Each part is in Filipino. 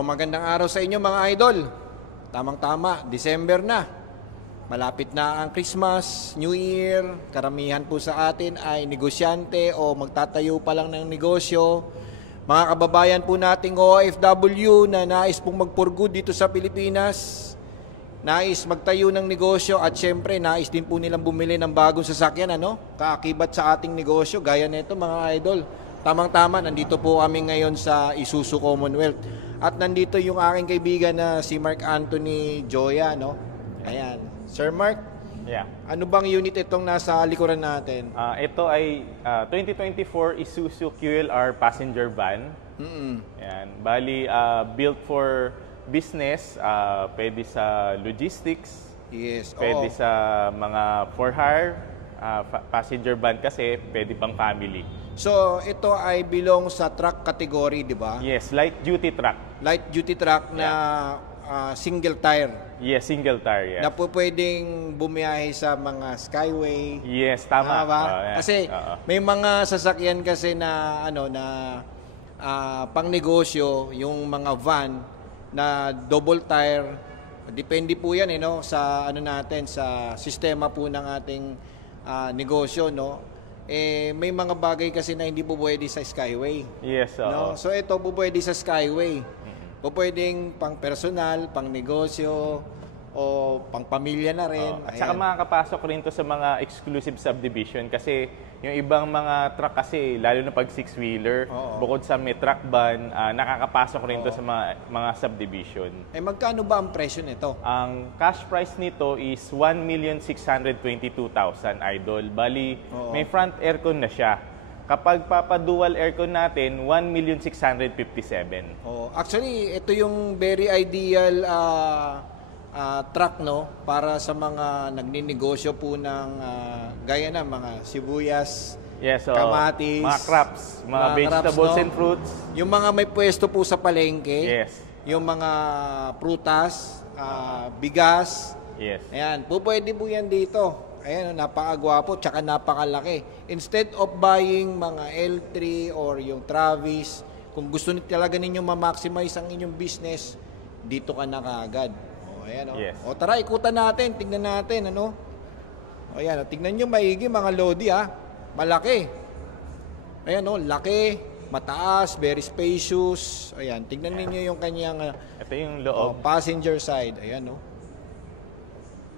Magandang araw sa inyo mga idol. Tamang-tama, December na. Malapit na ang Christmas, New Year. Karamihan po sa atin ay negosyante o magtatayo pa lang ng negosyo. Mga kababayan po nating OFW na nais pong mag-for good dito sa Pilipinas. Nais magtayo ng negosyo at syempre nais din po nilang bumili ng bagong sasakyan, kaakibat sa ating negosyo. Gaya nito mga idol. Tamang-tama, nandito po kami ngayon sa Isuzu Commonwealth. At nandito yung aking kaibigan na si Mark Anthony Joya, Ayan. Sir Mark, ano bang unit itong nasa likuran natin? Ito ay 2024 Isuzu QLR passenger van. Ayan. Bali, built for business, pwede sa logistics, pwede sa mga for hire, passenger van kasi pwede pang family. So, ito ay belong sa truck category, di ba? Yes, light duty truck. Light duty truck na single tire. Yes, single tire, yes. Na po pwedeng bumiyahe sa mga skyway. Yes, tama. Kasi may mga sasakyan kasi na pang negosyo, yung mga van na double tire. Depende po yan sa natin sa sistema po ng ating negosyo, may mga bagay kasi na hindi po pwede sa skyway. Yes, So ito po pwede sa skyway. Po pwedeng pang personal, pang negosyo, o pang pamilya na rin. At saka makakapasok rin to sa mga exclusive subdivision kasi yung ibang mga truck kasi, lalo na pag six-wheeler, bukod sa may truck van, nakakapasok rin to sa mga subdivision. Magkano ba ang presyo nito? Ang cash price nito is 1,622,000 idol. Bali, may front aircon na siya. Kapag papadual aircon natin, 1,657,000. Actually, ito yung very ideal truck para sa mga nagninegosyo po ng gaya na mga sibuyas, kamatis, mga crops, mga vegetables and fruits. Yung mga may pwesto po sa palengke, yes. Yung mga prutas, bigas. Yes. Ayan, pwede po yan dito. Ayan, napakagwapo, tsaka napakalaki. Instead of buying mga L3 or yung Travis, kung gusto talaga ninyo ma-maximize ang inyong business, dito ka na kaagad. Ayan, Yes. Tara, ikutan natin, tingnan natin, Ayan, tingnan nyo maigi mga Lodi, malaki. Ayan, laki, mataas, very spacious. Ayan, tingnan niyo yung kanyang ito yung loob. Passenger side. Ayan,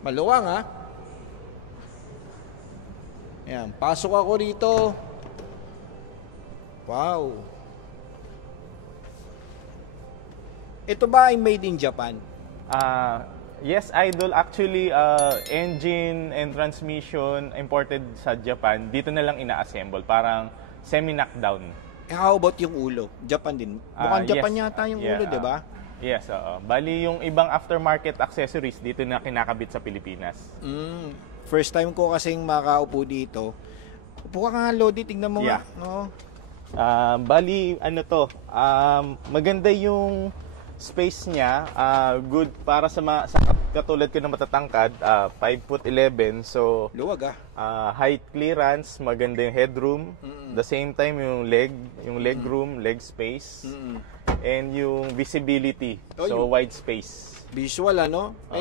maluwang, Ayan, pasok ako rito. Wow. Ito ba ay made in Japan? Yes, idol. Actually, engine and transmission imported sa Japan, dito na lang ina-assemble. Parang semi-knockdown. How about yung ulo? Japan din? Mukhang Japan yata yung ulo, di ba? Yes, bali yung ibang aftermarket accessories dito na kinakabit sa Pilipinas. First time ko kasing makaupo dito. Upo ka nga, Lodi. Tingnan mo nga. Bali, maganda yung space niya, good para sa katulad ko na matatangkad, 5'11", so luwag height clearance, maganda yung headroom, the same time yung leg room, leg space, and yung visibility, so wide space. Visual,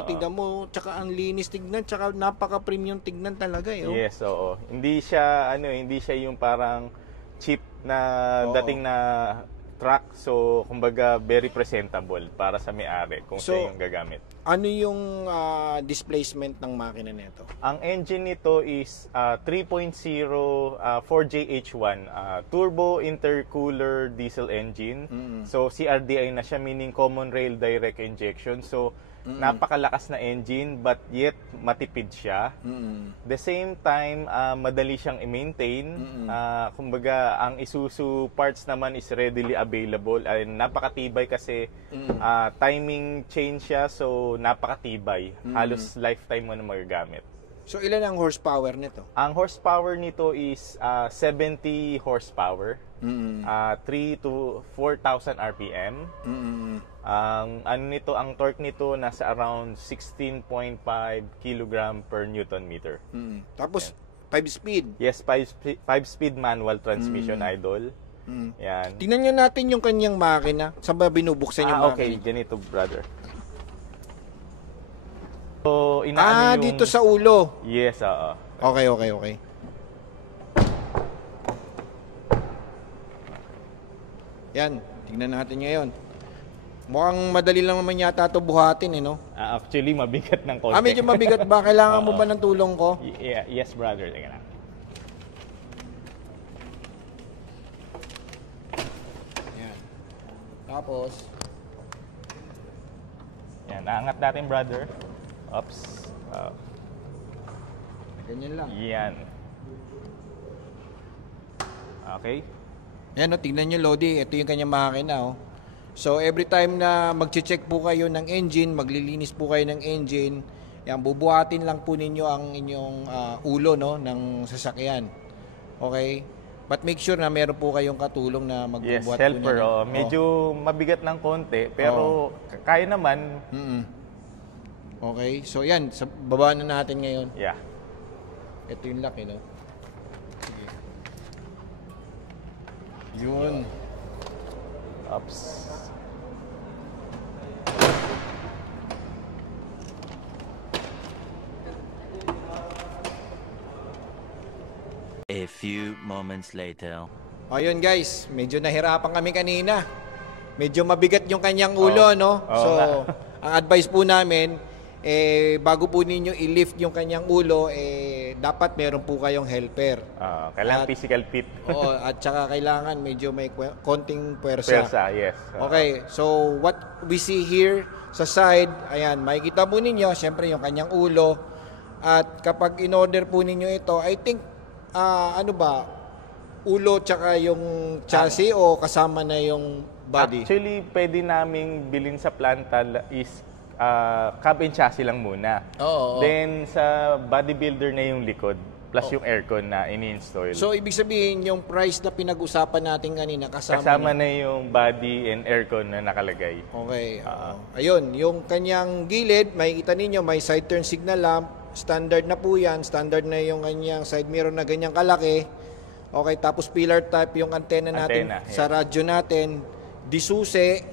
tignan mo, tsaka ang linis tignan, tsaka napaka-premium tignan talaga, Yes, oo. Hindi siya yung parang cheap na dating na truck, so kumbaga very presentable para sa may-ari kung siya yung gagamit. Ano yung displacement ng makina nito? Ang engine nito is 3.0 4JH1 turbo intercooler diesel engine. So CRDI na siya, meaning common rail direct injection. So napakalakas na engine but yet matipid siya. The same time, madali siyang i-maintain. Kumbaga, ang Isuzu parts naman is readily available. Napakatibay kasi timing change siya, so napakatibay. Halos lifetime mo na magagamit. So ilan ang horsepower nito? Ang horsepower nito is 70 horsepower. 3 to 4,000 RPM. Ang torque nito nasa around 16.5 kg per Newton meter. Tapos 5 speed. Yes, 5 speed manual transmission, idol. Yan. Tingnan nyo natin yung kanyang makina. Saan ba binubuksan yung Okay, makina? ganito brother. So, inaano yung... dito sa ulo. Yes, oo. Okay. Yan, tingnan natin ngayon. Mukhang madali lang naman yata ito buhatin, no? Actually, mabigat ng konti. Medyo mabigat ba? Kailangan mo ba ng tulong ko? Yes, brother. Teka lang. Yan. Tapos, Yan, aangat natin, brother. Oops. ganyan lang. Yan. Okay. Yan, no, tingnan nyo, Lodi. Ito yung kanyang makina, oh. So, every time na mag-check po kayo ng engine, maglilinis po kayo ng engine, yan, bubuhatin lang po ninyo ang inyong ulo, no, ng sasakyan. Okay? But make sure na meron po kayong katulong na Yes, magbubuhat helper. po Oh. Medyo mabigat ng konti, pero kaya naman. Okay, so yan, sa baba na natin ngayon. Yeah. Ito yung lock, no? Sige. Yun. Oops. A few moments later. Ayun guys, medyo nahirapan kami kanina. Medyo mabigat yung kanyang ulo, no? So, ang advice po namin, bago po ninyo i-lift yung kanyang ulo, dapat meron po kayong helper. Kailangan physical fit. Oo, at saka kailangan medyo may konting puwersa. Pwersa, yes. Okay, so what we see here sa side, ayan, makikita po ninyo, syempre yung kanyang ulo. At kapag in-order po ninyo ito, I think, ulo tsaka yung chassis o kasama na yung body? Actually, pwede naming bilhin sa planta is cab and chassis lang muna. Oo. Then, sa bodybuilder na yung likod, plus yung aircon na ini-install. So, ibig sabihin, yung price na pinag-usapan natin kanina, kasama na yung body and aircon na nakalagay. Okay. Ayun, yung kanyang gilid, makikita ninyo, may side turn signal lamp. Standard na po yan. Standard na yung kanyang side mirror na ganyang kalaki. Okay, tapos pillar type yung antenna natin sa radyo natin. Disuse.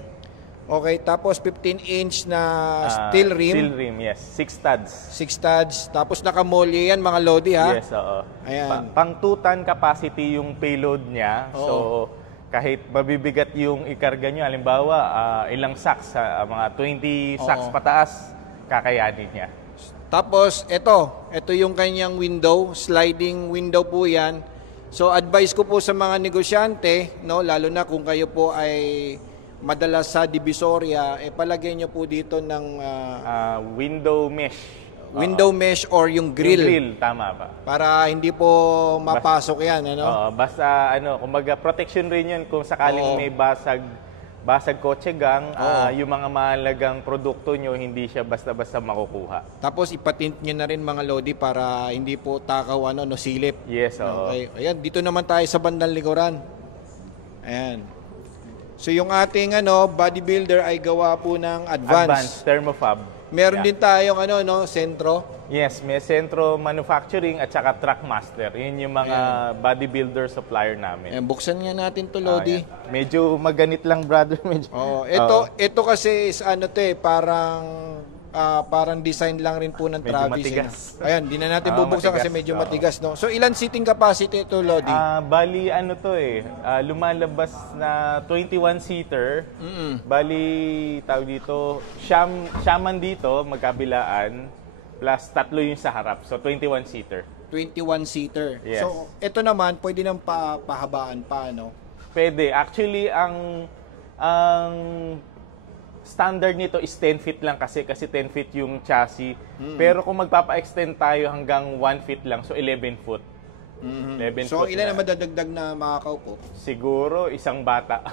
Okay, tapos 15-inch na steel rim. Steel rim, yes. 6 studs. 6 studs. Tapos naka-molly yan, mga Lodi, ha? Yes, oo. Ayan. Pang 2 ton capacity yung payload niya. Oo. So, kahit mabibigat yung ikarga nyo, halimbawa, ilang sacks, mga 20 sacks pataas, kakayanin niya. Tapos, ito yung kanyang window. Sliding window po yan. So, advice ko po sa mga negosyante, no, lalo na kung kayo po ay madalas sa Divisoria, palagay nyo po dito ng window mesh. Window mesh or yung grill. Yung grill, tama ba? Para hindi po mapasok yan, ano? Basta, kumbaga, protection rin yun kung sakaling may basag kotse gang, yung mga mahalagang produkto nyo, hindi siya basta-basta makukuha. Tapos ipatint nyo na rin, mga Lodi, para hindi po takaw, silip. Yes, oo. Okay. Ayan, dito naman tayo sa bandang likuran. Ayan. So yung ating bodybuilder ay gawa po ng advanced thermofab. Meron din tayong sentro. Yes, may Sentro Manufacturing at saka Trackmaster. Yun yung mga bodybuilder supplier namin. Ayan, buksan nga natin to, Lodi. Medyo maganit lang, brother. Medyo. Ito kasi is parang design lang rin po ng medyo Travis. matigas. Ayan, di na natin bubuksan kasi medyo matigas, no? So, ilan seating capacity ito, Lodi? Bali, lumalabas na 21-seater. Bali, tawag dito, syaman dito, magkabilaan, plus 3 yung sa harap. So, 21-seater. 21-seater. Yes. So, ito naman, pwede nang pahabaan pa, no? Pwede. Actually, ang standard nito is 10 feet lang kasi 10 feet yung chassis. Pero kung magpapa-extend tayo hanggang 1 feet lang, so 11 foot. 11 So, foot ilan na. naman dadagdag na makakaupo? Siguro, isang bata.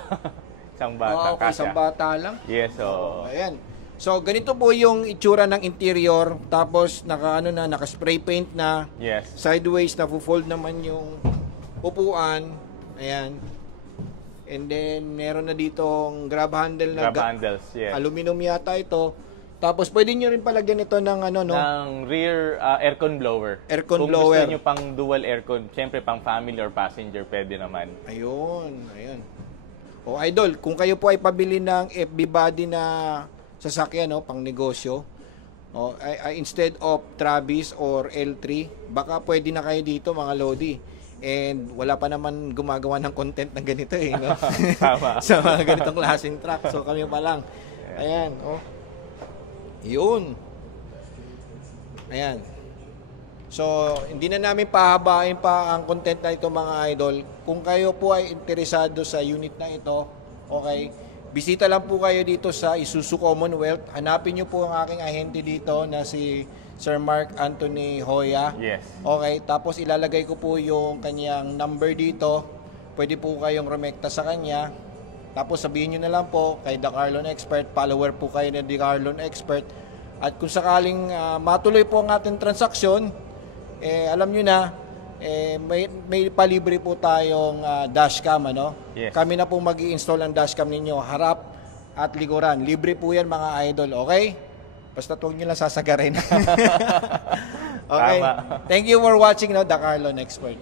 Isang bata. Okay, kasya. isang bata lang. Yes, so... Ayan. So, ganito po yung itsura ng interior. Tapos, naka-spray paint na. Yes. Sideways, na-fold naman yung upuan. Ayan. And then, meron na ditong grab handle na Grab handles, yes. aluminum yata ito. Tapos pwede nyo rin palagyan ito ng ano, no? Ng rear aircon blower. Aircon Kung blower. gusto nyo pang dual aircon, syempre pang family or passenger, pwede naman. Ayun. O idol, kung kayo po ay pabili ng FB body na sasakyan, no, pang negosyo, instead of Travis or L3, baka pwede na kayo dito mga Lodi. And wala pa naman gumagawa ng content na ganito eh, no? Tama. Sa mga ganitong klaseng truck. So kami pa lang. Ayan, Yun. Ayan. So, hindi na namin pahabain pa ang content na ito mga idol. Kung kayo po ay interesado sa unit na ito, okay, bisita lang po kayo dito sa Isuzu Commonwealth. Hanapin nyo po ang aking ahente dito na si Sir Mark Anthony Hoya. Yes. Okay, tapos ilalagay ko po yung kanyang number dito. Pwede po kayong rumekta sa kanya. Tapos sabihin nyo na lang po kay The Carlon Expert, follower po kayo ng The Carlon Expert. At kung sakaling matuloy po ang ating transaksyon, alam nyo na, may palibre po tayong dashcam, ano? Yes. Kami na po mag-i-install ang dashcam ninyo, harap at likuran. Libre po yan mga idol, okay? Basta huwag nyo lang sasagarin. Okay. Tama. Thank you for watching, The Carlon Expert.